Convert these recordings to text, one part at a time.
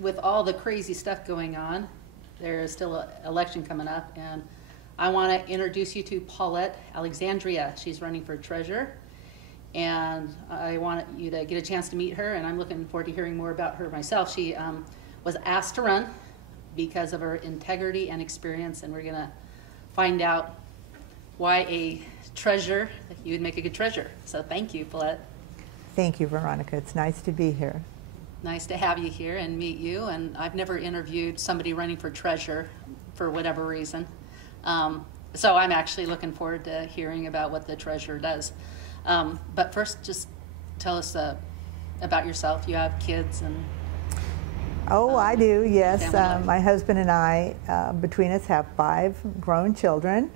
with all the crazy stuff going on, there is still an election coming up, and I want to introduce you to Paulette Alexandria. She's running for treasurer, and I want you to get a chance to meet her, and I'm looking forward to hearing more about her myself. She was asked to run because of her integrity and experience, and we're going to find out why a treasurer, you would make a good treasurer. So thank you, Paulette. Thank you, Veronica. It's nice to be here. Nice to have you here and meet you. And I've never interviewed somebody running for treasurer for whatever reason. So I'm actually looking forward to hearing about what the treasurer does. But first, just tell us about yourself. You have kids and... Oh, I do, yes. My husband and I, between us, have 5 grown children.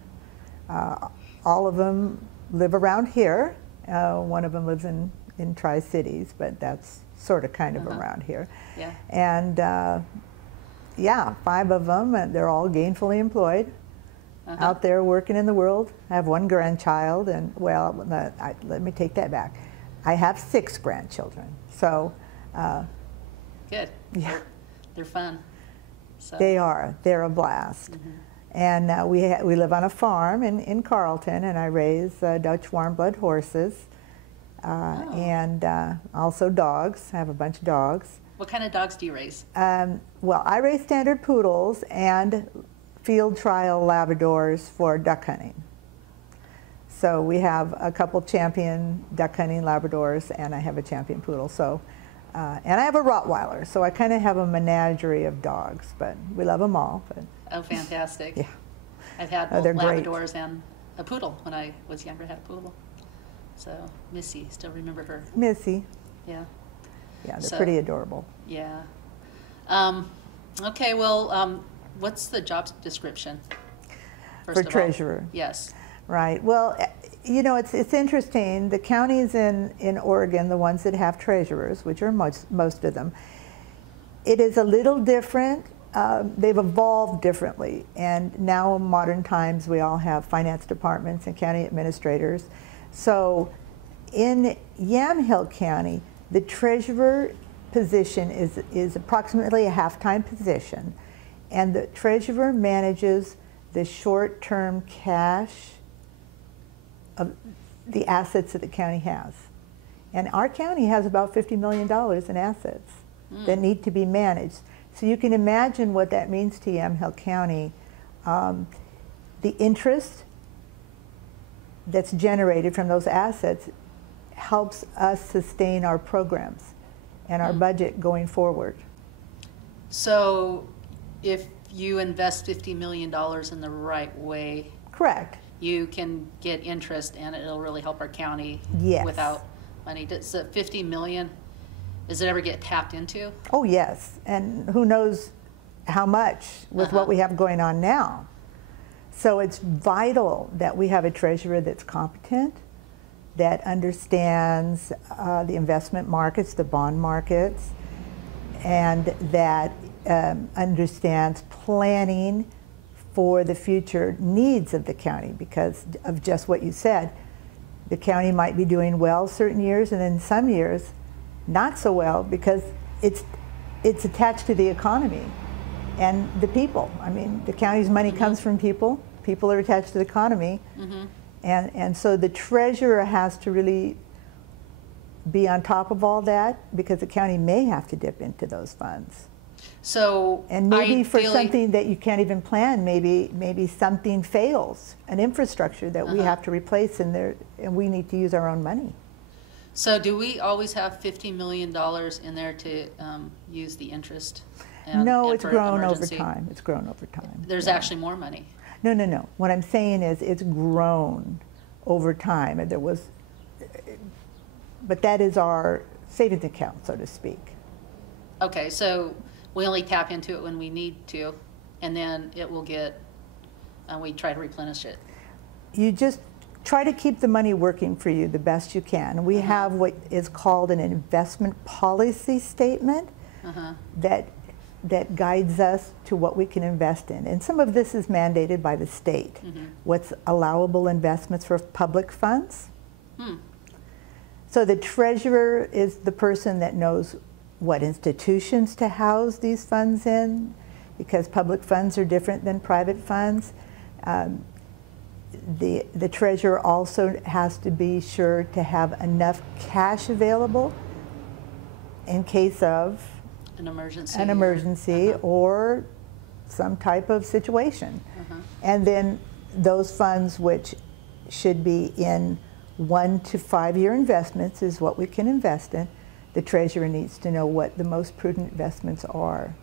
All of them live around here. One of them lives in Tri-Cities, but that's sort of kind of around here. Yeah. And yeah, 5 of them, and they're all gainfully employed, out there working in the world. I have 1 grandchild, and well, let me take that back. I have 6 grandchildren, so. Good. Yeah. They're fun. So. They are. They're a blast. And we live on a farm in Carlton, and I raise Dutch warm blood horses, and also dogs. I have a bunch of dogs. What kind of dogs do you raise? Well, I raise standard poodles and field trial Labradors for duck hunting. So we have a couple champion duck hunting Labradors, and I have a champion poodle. So, and I have a Rottweiler, so I kind of have a menagerie of dogs, but we love them all. But. Oh, fantastic. Yeah. I've had both Labradors great. And a poodle when I was younger. I had a poodle. So Missy, still remember her. Missy. Yeah. Yeah, they're pretty adorable. Yeah. Okay, well, what's the job description? For treasurer? Yes. Right. Well, you know, it's interesting. The counties in Oregon, the ones that have treasurers, which are most of them, it is a little different. They've evolved differently, and now in modern times we all have finance departments and county administrators. So in Yamhill County, the treasurer position is approximately a half-time position, and the treasurer manages the short-term cash of the assets that the county has. And our county has about $50 million in assets that need to be managed. So you can imagine what that means to Yamhill County. The interest that's generated from those assets helps us sustain our programs and our budget going forward. So if you invest $50 million in the right way, correct, you can get interest, and it'll really help our county without money. Does the $50 million, does it ever get tapped into? Oh, yes, and who knows how much with what we have going on now. So it's vital that we have a treasurer that's competent, that understands the investment markets, the bond markets, and that understands planning for the future needs of the county, because of just what you said. The county might be doing well certain years, and then some years not so well, because it's attached to the economy and the people. I mean, the county's money comes from people. People are attached to the economy. And so the treasurer has to really be on top of all that, because the county may have to dip into those funds. So, and maybe for something that you can't even plan, maybe something fails, an infrastructure that we have to replace, and we need to use our own money. So do we always have $50 million in there to use the interest? No, it's grown over time. It's grown over time. There's actually more money. No. What I'm saying is it's grown over time. And but that is our savings account, so to speak. Okay, so we only tap into it when we need to, and then it will get, we try to replenish it. You just try to keep the money working for you the best you can. We have what is called an investment policy statement that guides us to what we can invest in. And some of this is mandated by the state. What's allowable investments for public funds. So the treasurer is the person that knows what institutions to house these funds in, because public funds are different than private funds. The treasurer also has to be sure to have enough cash available in case of an emergency or some type of situation. And then those funds, which should be in 1 to 5 year investments, is what we can invest in. The treasurer needs to know what the most prudent investments are.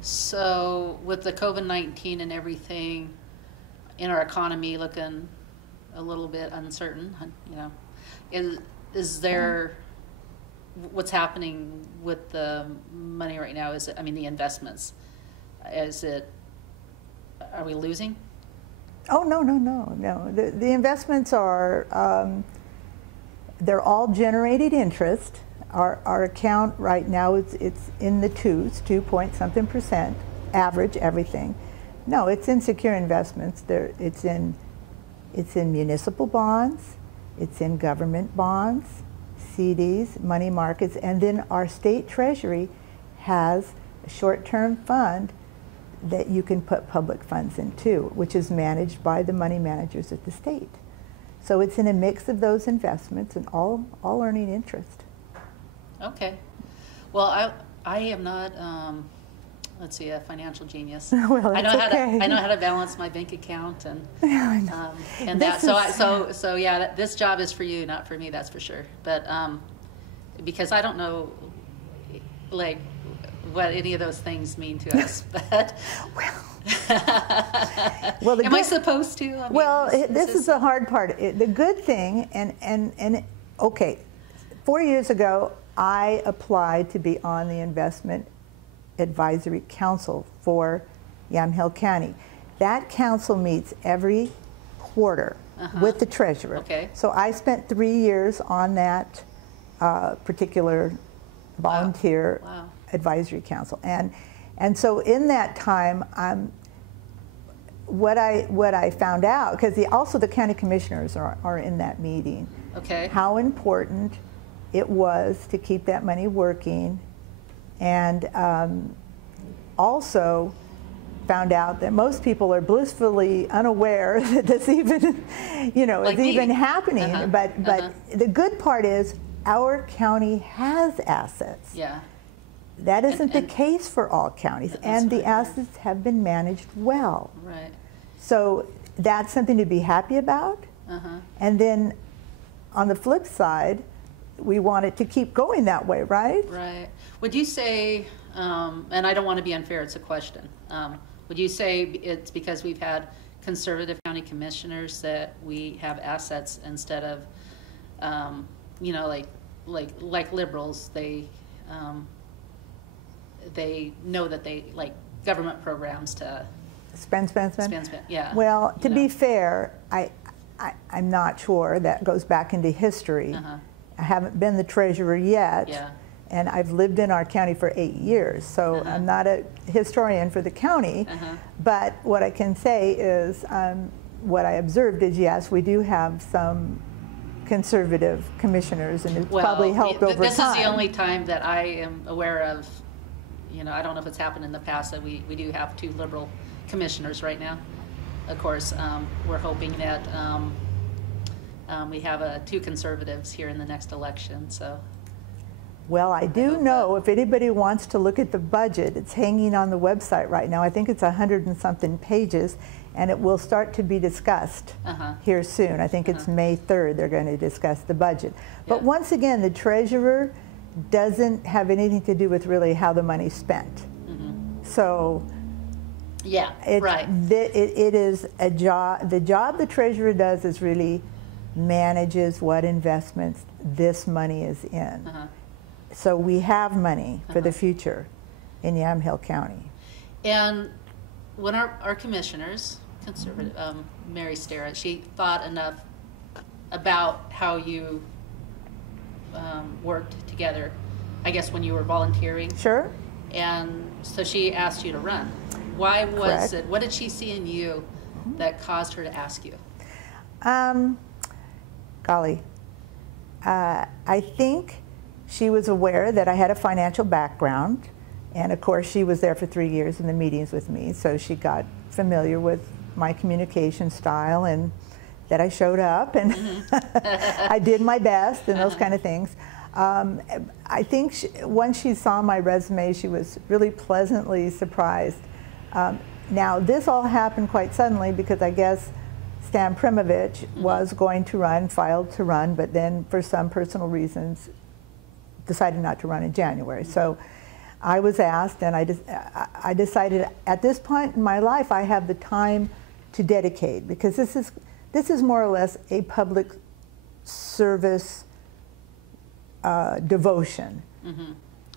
So with the COVID-19 and everything in our economy looking a little bit uncertain, you know, is there, what's happening with the money right now? Is it, I mean, the investments, are we losing? Oh, no. The investments are, they're all generated interest. Our account right now, it's in the 2s, 2-point-something%, average, everything. No, it's in secure investments. It's in municipal bonds, it's in government bonds, CDs, money markets, and then our state treasury has a short-term fund that you can put public funds into, which is managed by the money managers at the state. So it's in a mix of those investments and all earning interest. Okay. Well, I am not, let's see, a financial genius. Well, I know okay. I know how to balance my bank account and This that. So yeah, this job is for you, not for me. That's for sure. But because I don't know, like, what any of those things mean to us. But well, am I supposed to? I mean, well, this is the hard part. The good thing, and okay, 4 years ago, I applied to be on the Investment Advisory Council for Yamhill County. That council meets every quarter with the treasurer. Okay. So I spent 3 years on that particular volunteer advisory council, and so in that time, what I found out, because also the county commissioners are in that meeting. Okay. How important it was to keep that money working, and also found out that most people are blissfully unaware that this even, you know, like is me. even happening. But the good part is our county has assets. Yeah. That isn't the case for all counties, and the assets have been managed well. Right. So that's something to be happy about. And then on the flip side, we want it to keep going that way, right? Right. Would you say, and I don't want to be unfair, it's a question, would you say it's because we've had conservative county commissioners that we have assets instead of, you know, like liberals, they know that they like government programs to spend. Yeah. Well, to be fair, I'm not sure. That goes back into history. I haven't been the treasurer yet, and I've lived in our county for 8 years, so I'm not a historian for the county. But what I can say is, what I observed is, yes, we do have some conservative commissioners, and it's probably helped over time. This is the only time that I am aware of. You know, I don't know if it's happened in the past that we do have 2 liberal commissioners right now. Of course, we're hoping that we have 2 conservatives here in the next election. So, well, I do know if anybody wants to look at the budget, it's hanging on the website right now. I think it's 100 and something pages, and it will start to be discussed here soon. I think it's May 3rd they're going to discuss the budget. But once again, the treasurer doesn't have anything to do with really how the money's spent. So yeah, right. It is a job. The job the treasurer does is really manages what investments this money is in. So we have money for the future in Yamhill County. And when our commissioners, conservative, Mary Starrett, she thought enough about how you worked together, I guess, when you were volunteering. Sure. And so she asked you to run. Why was it? What did she see in you that caused her to ask you? Golly, I think she was aware that I had a financial background, and of course she was there for 3 years in the meetings with me, so she got familiar with my communication style and that I showed up and I did my best and those kind of things. I think once she saw my resume, she was really pleasantly surprised. Now, this all happened quite suddenly because I guess Stan Primovich was going to run, filed to run, but then for some personal reasons decided not to run in January. So I was asked, and I decided at this point in my life I have the time to dedicate, because this is more or less a public service devotion.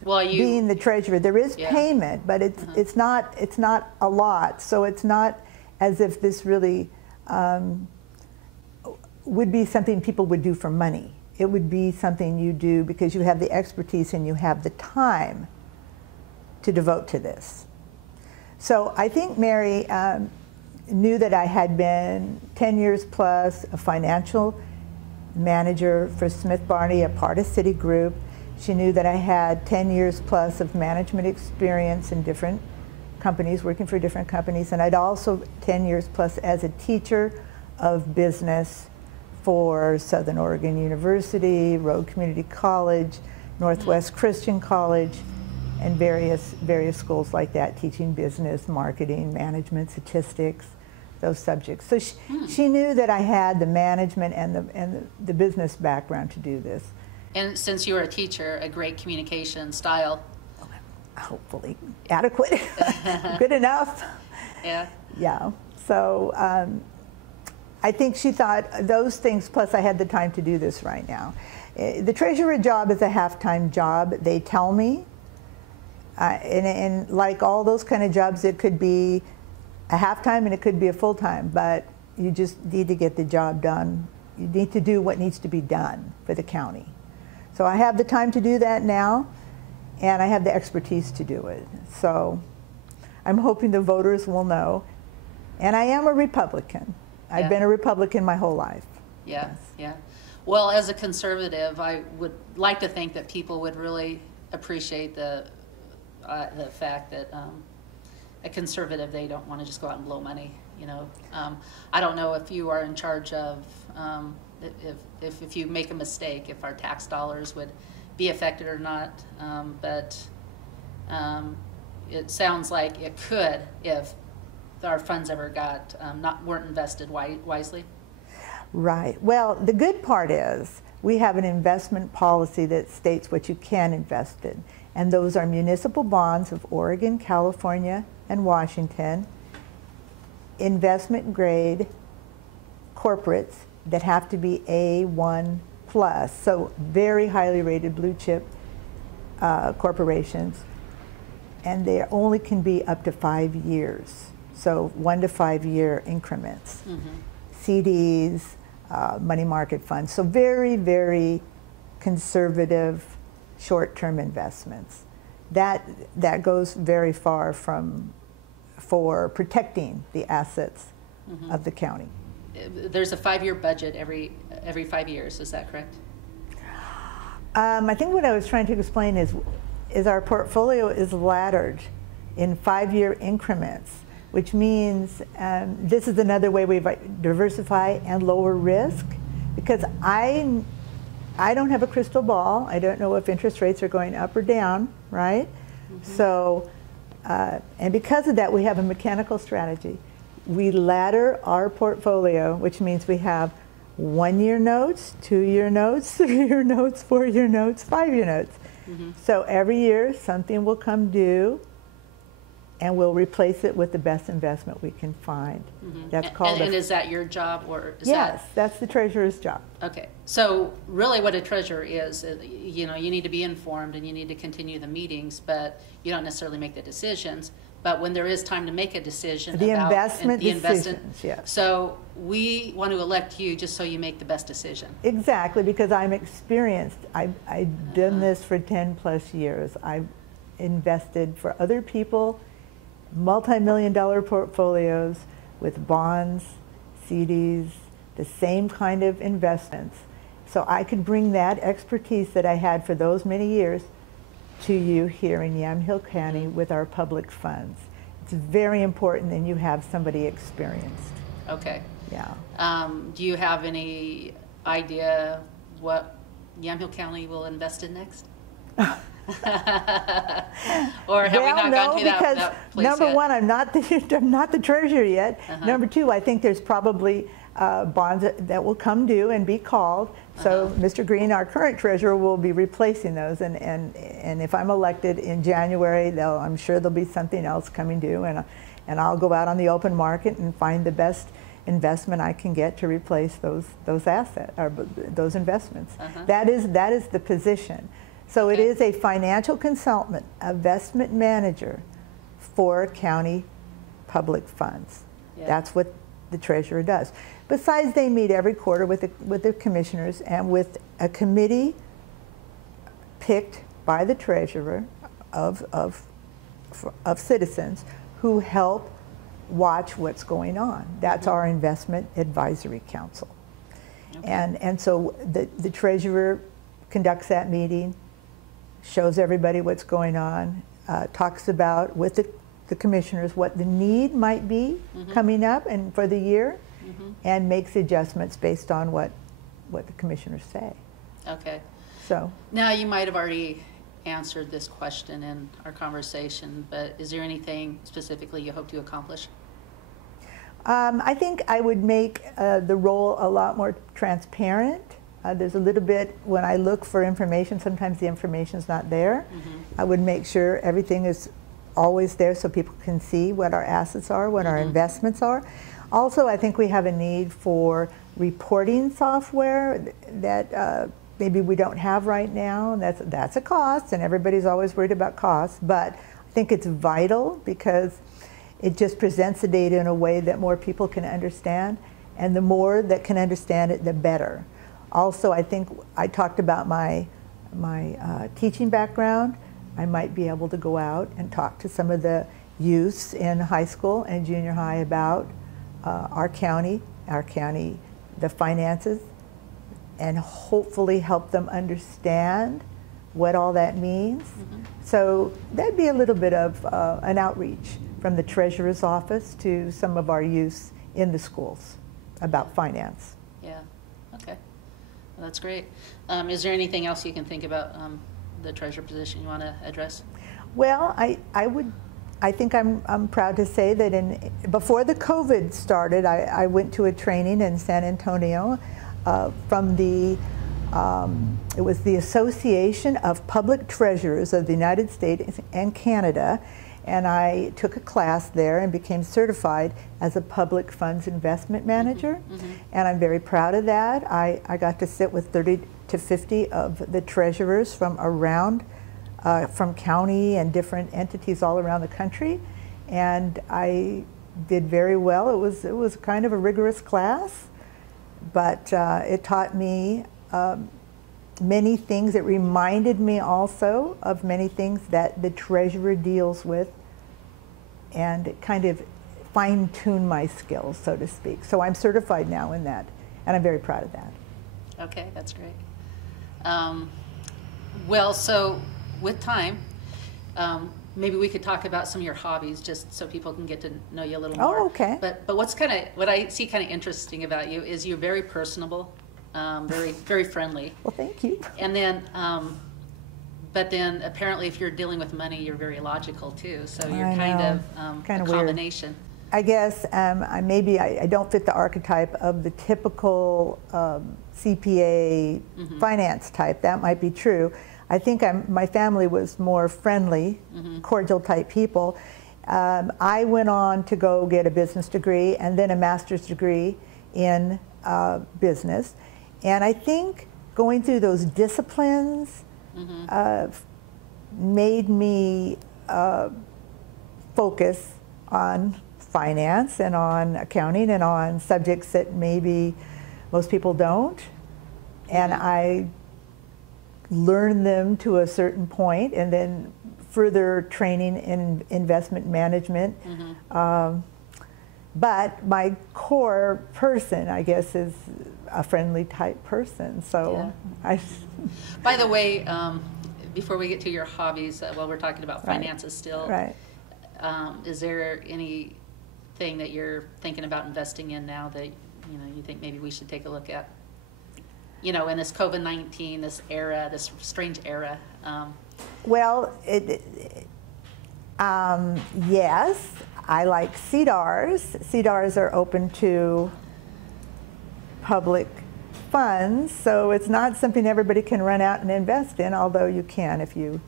Well, being the treasurer, there is payment, but it's not a lot. So it's not as if this really would be something people would do for money. It would be something you do because you have the expertise and you have the time to devote to this. So I think Mary knew that I had been 10 years plus a financial manager for Smith Barney, a part of Citigroup. She knew that I had 10 years plus of management experience in different companies, working for different companies, and I'd also 10 years plus as a teacher of business for Southern Oregon University, Road Community College, Northwest Christian College, and various schools like that, teaching business, marketing, management, statistics, those subjects. So she knew that I had the management and the business background to do this. And since you were a teacher, a great communication style. Hopefully adequate, good enough. Yeah. Yeah. So I think she thought those things, plus I had the time to do this right now. The treasurer job is a half-time job, they tell me. And like all those kind of jobs, it could be a half-time and it could be a full-time, but you just need to get the job done. You need to do what needs to be done for the county. So I have the time to do that now, and I have the expertise to do it. So I'm hoping the voters will know. And I am a Republican. I've been a Republican my whole life. Yeah, yes. Yeah. Well, as a conservative, I would like to think that people would really appreciate the fact that a conservative, they don't want to just go out and blow money. You know, I don't know if you are in charge of if you make a mistake, if our tax dollars would be affected or not, but it sounds like it could if our funds ever weren't invested wisely. Right. Well, the good part is we have an investment policy that states what you can invest in, and those are municipal bonds of Oregon, California, and Washington, investment grade corporates that have to be A1 plus, so very highly rated blue chip corporations, and they only can be up to 5 years, so 1 to 5 year increments. CDs, money market funds, so very, very conservative short-term investments. That goes very far for protecting the assets of the county. There's a 5-year budget every 5 years. Is that correct? I think what I was trying to explain is our portfolio is laddered in 5-year increments, which means this is another way we diversify and lower risk, because I don't have a crystal ball. I don't know if interest rates are going up or down, right? So, and because of that, we have a mechanical strategy. We ladder our portfolio, which means we have 1-year notes, 2-year notes, 3-year notes, 4-year notes, 5-year notes. So every year something will come due, and we'll replace it with the best investment we can find. That's called. And is that your job, or is yes, that's the treasurer's job. Okay, so really, what a treasurer is, you know, you need to be informed and you need to continue the meetings, but you don't necessarily make the decisions. But when there is time to make a decision The about investment decisions, yes. So we want to elect you just so you make the best decision. Exactly, because I'm experienced. I've done this for 10 plus years. I've invested for other people, multi-million-dollar portfolios with bonds, CDs, the same kind of investments. So I could bring that expertise that I had for those many years to you here in Yamhill County with our public funds. It's very important that you have somebody experienced. Okay. Yeah. Do you have any idea what Yamhill County will invest in next? Or have we not gotten to that place number yet? one, I'm not the treasurer yet. Number two, I think there's probably bonds that will come due and be called. So Mr. Green, our current treasurer, will be replacing those. And if I'm elected in January, I'm sure there'll be something else coming due. And I'll go out on the open market and find the best investment I can get to replace those assets or those investments. That is the position. So it is a financial consultant, investment manager for county public funds. Yeah. That's what the treasurer does. Besides, they meet every quarter with the commissioners and with a committee picked by the treasurer of citizens who help watch what's going on. That's our investment advisory council. Okay. And so the treasurer conducts that meeting, shows everybody what's going on, talks about with the commissioners what the need might be coming up and for the year, and makes adjustments based on what the commissioners say. Okay. So now you might have already answered this question in our conversation, but is there anything specifically you hope to accomplish? I think I would make the role a lot more transparent. There's a little bit, when I look for information, sometimes the information's not there. I would make sure everything is always there so people can see what our assets are, what our investments are. Also, I think we have a need for reporting software that maybe we don't have right now. That's a cost, and everybody's always worried about costs, but I think it's vital because it just presents the data in a way that more people can understand, and the more that can understand it, the better. Also, I think I talked about my teaching background. I might be able to go out and talk to some of the youths in high school and junior high about our county, the finances, and hopefully help them understand what all that means. So that'd be a little bit of an outreach from the treasurer's office to some of our youths in the schools about finance. Yeah, okay. Well, that's great. Is there anything else you can think about the treasurer position you want to address? Well, I think I'm proud to say that before the COVID started, I went to a training in San Antonio from it was the Association of Public Treasurers of the United States and Canada, and I took a class there and became certified as a public funds investment manager, and I'm very proud of that. I got to sit with 30 to 50 of the treasurers from around, from county and different entities all around the country, and I did very well. It was kind of a rigorous class, but it taught me many things. It reminded me also of many things that the treasurer deals with, and it kind of fine-tuned my skills, so to speak. So I'm certified now in that, and I'm very proud of that. Okay, that's great. Well, so with time, maybe we could talk about some of your hobbies, just so people can get to know you a little more. Oh, okay. But what I see kind of interesting about you is you're very personable, very friendly. Well, thank you. And then, but then apparently, if you're dealing with money, you're very logical too. So you're kind of a combination. Weird. I guess maybe I don't fit the archetype of the typical CPA finance type. That might be true. I think my family was more friendly, cordial type people. I went on to go get a business degree and then a master's degree in business. And I think going through those disciplines made me focus on finance and on accounting and on subjects that maybe most people don't. And I learned them to a certain point, and then further training in investment management. But my core person, I guess, is a friendly type person. So I. By the way, before we get to your hobbies, while we're talking about finances still, right. Is there anything that you're thinking about investing in now that you think maybe we should take a look at? In this COVID-19, this era, this strange era. Well, yes, I like CDARs. CDARs are open to public funds, so it's not something everybody can run out and invest in, although you can if you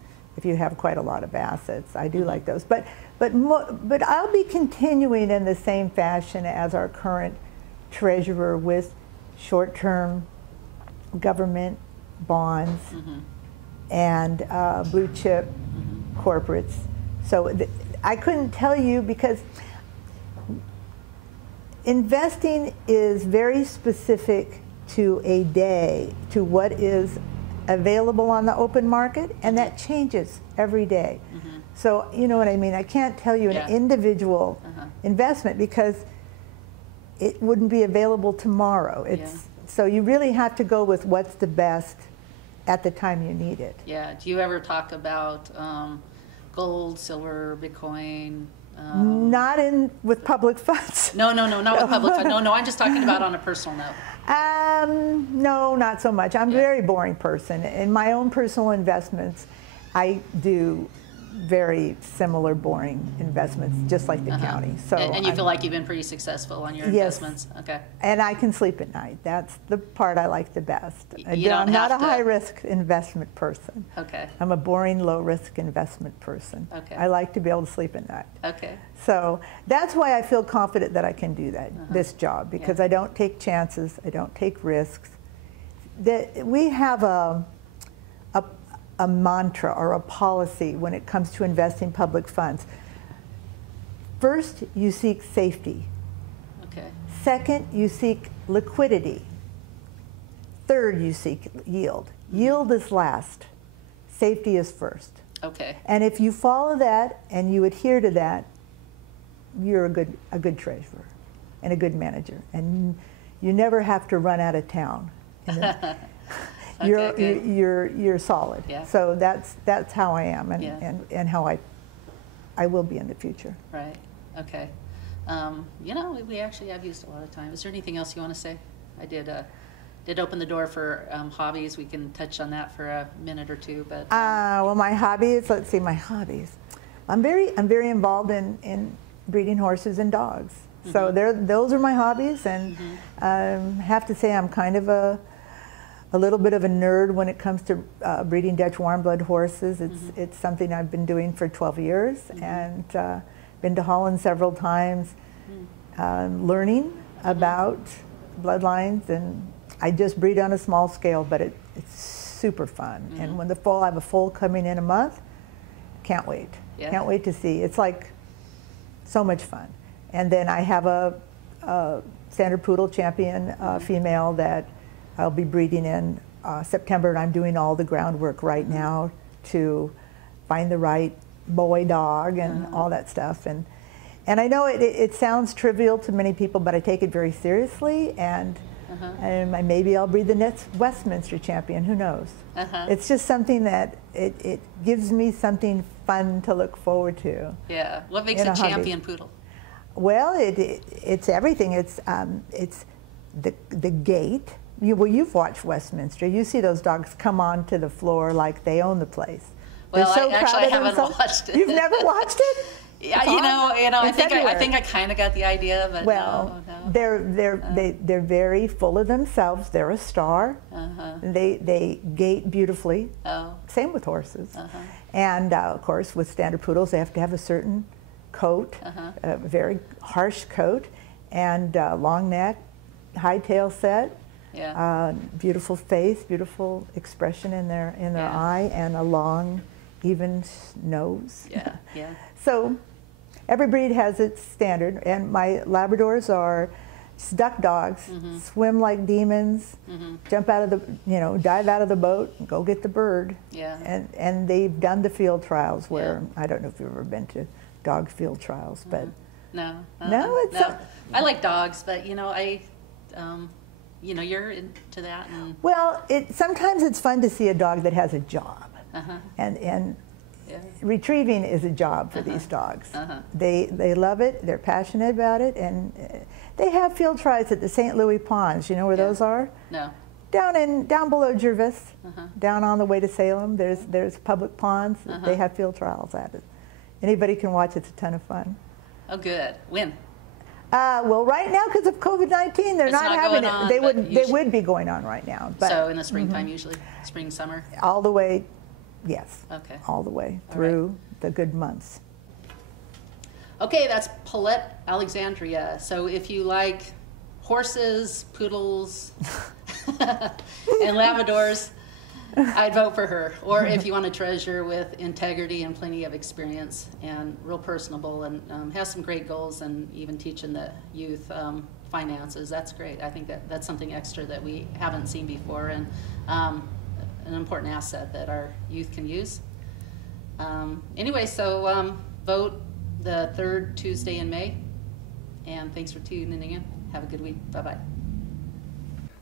have quite a lot of assets. I do like those. But I'll be continuing in the same fashion as our current treasurer with short-term government bonds and blue chip corporates. So I couldn't tell you, because investing is very specific to a day, to what is available on the open market, and that changes every day. So you know what I mean? I can't tell you an individual investment because it wouldn't be available tomorrow. So you really have to go with what's the best at the time you need it. Yeah. Do you ever talk about gold, silver, Bitcoin? Not with public funds. No, not with public funds. No, I'm just talking about on a personal note. No, not so much. I'm a very boring person. In my own personal investments, I do very similar boring investments, just like the county. So and you feel like you've been pretty successful on your investments? Okay. And I can sleep at night. That's the part I like the best. I'm not a high-risk investment person. Okay. I'm a boring, low-risk investment person. Okay. I like to be able to sleep at night. Okay. So that's why I feel confident that I can do this job, because I don't take chances, I don't take risks. We have a mantra or a policy when it comes to investing public funds. First, you seek safety. Okay. Second, you seek liquidity. Third, you seek yield. Yield is last. Safety is first. Okay. And if you follow that and you adhere to that, you're a good treasurer and a good manager, and you never have to run out of town. You're solid. Yeah. So that's how I am, and how I will be in the future. Right. Okay. We actually have used a lot of time. Is there anything else you want to say? I did open the door for hobbies. We can touch on that for a minute or two. But well, my hobbies. Let's see, my hobbies. I'm very involved in breeding horses and dogs. So those are my hobbies, and have to say I'm kind of a little bit of a nerd when it comes to breeding Dutch warm blood horses. It's something I've been doing for 12 years, and been to Holland several times, learning about bloodlines, and I just breed on a small scale, but it's super fun. And when I have a foal coming in a month, can't wait. Yeah. Can't wait to see. It's like so much fun. And then I have a standard poodle champion female that I'll be breeding in September, and I'm doing all the groundwork right now to find the right boy dog and all that stuff. And I know it sounds trivial to many people, but I take it very seriously, and maybe I'll breed the next Westminster champion, who knows. It's just something that it gives me something fun to look forward to. Yeah. What makes a champion poodle? Well, it's everything. It's the gait. You've watched Westminster. You see those dogs come onto the floor like they own the place. Well, I haven't watched it. You've never watched it? Yeah, I think I kind of got the idea, but well, no. They're very full of themselves. They're a star. They gait beautifully. Same with horses. And of course, with standard poodles, they have to have a certain coat, a very harsh coat, and long neck, high tail set. Yeah. Beautiful face, beautiful expression in their eye, and a long, even nose. Yeah. So every breed has its standard, and my Labradors are duck dogs, swim like demons, jump out of the, dive out of the boat, and go get the bird. Yeah. And they've done the field trials where, I don't know if you've ever been to dog field trials, but no. I like dogs, but you're into that. And Well, sometimes it's fun to see a dog that has a job. And yeah. retrieving is a job for these dogs. They love it, they're passionate about it, and they have field trials at the St. Louis Ponds. You know where those are? No. Down below Jervis, down on the way to Salem, there's public ponds. They have field trials at it. Anybody can watch. It's a ton of fun. Oh, good. When? Well, right now, because of COVID-19, they're It's not not having going it. on, They but would be going on right now. But So in the springtime usually? Spring, summer? all the way, yes. Okay. All the way All through the good months. Okay, that's Paulette Alexandria. So if you like horses, poodles, and Labradors, I'd vote for her. Or if you want a treasure with integrity and plenty of experience and real personable and has some great goals and even teaching the youth finances, that's great. I think that's something extra that we haven't seen before and an important asset that our youth can use. Anyway, so vote the third Tuesday in May. And thanks for tuning in. Have a good week. Bye-bye.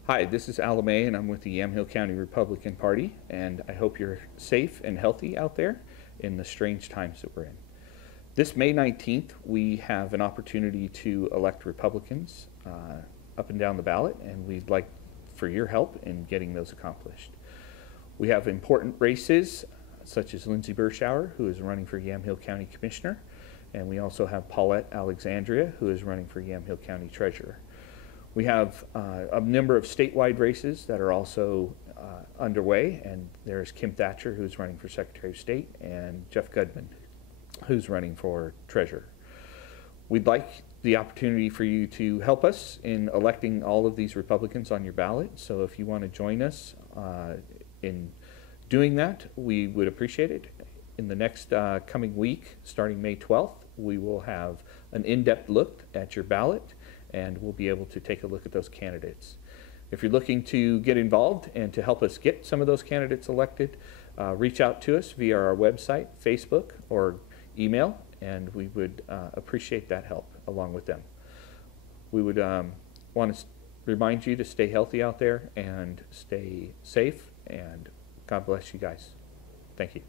Hi, this is Alamay, and I'm with the Yamhill County Republican Party, and I hope you're safe and healthy out there in the strange times that we're in. This May 19th, we have an opportunity to elect Republicans up and down the ballot, and we'd like for your help in getting those accomplished. We have important races, such as Lindsay Burschauer, who is running for Yamhill County Commissioner, and we also have Paulette Alexandria, who is running for Yamhill County Treasurer. We have a number of statewide races that are also underway, and there's Kim Thatcher, who's running for Secretary of State, and Jeff Goodman, who's running for Treasurer. We'd like the opportunity for you to help us in electing all of these Republicans on your ballot, so if you want to join us in doing that, we would appreciate it. In the next coming week, starting May 12th, we will have an in-depth look at your ballot, and we'll be able to take a look at those candidates. If you're looking to get involved and to help us get some of those candidates elected, reach out to us via our website, Facebook, or email, and we would appreciate that help along with them. We would want to remind you to stay healthy out there and stay safe, and God bless you guys. Thank you.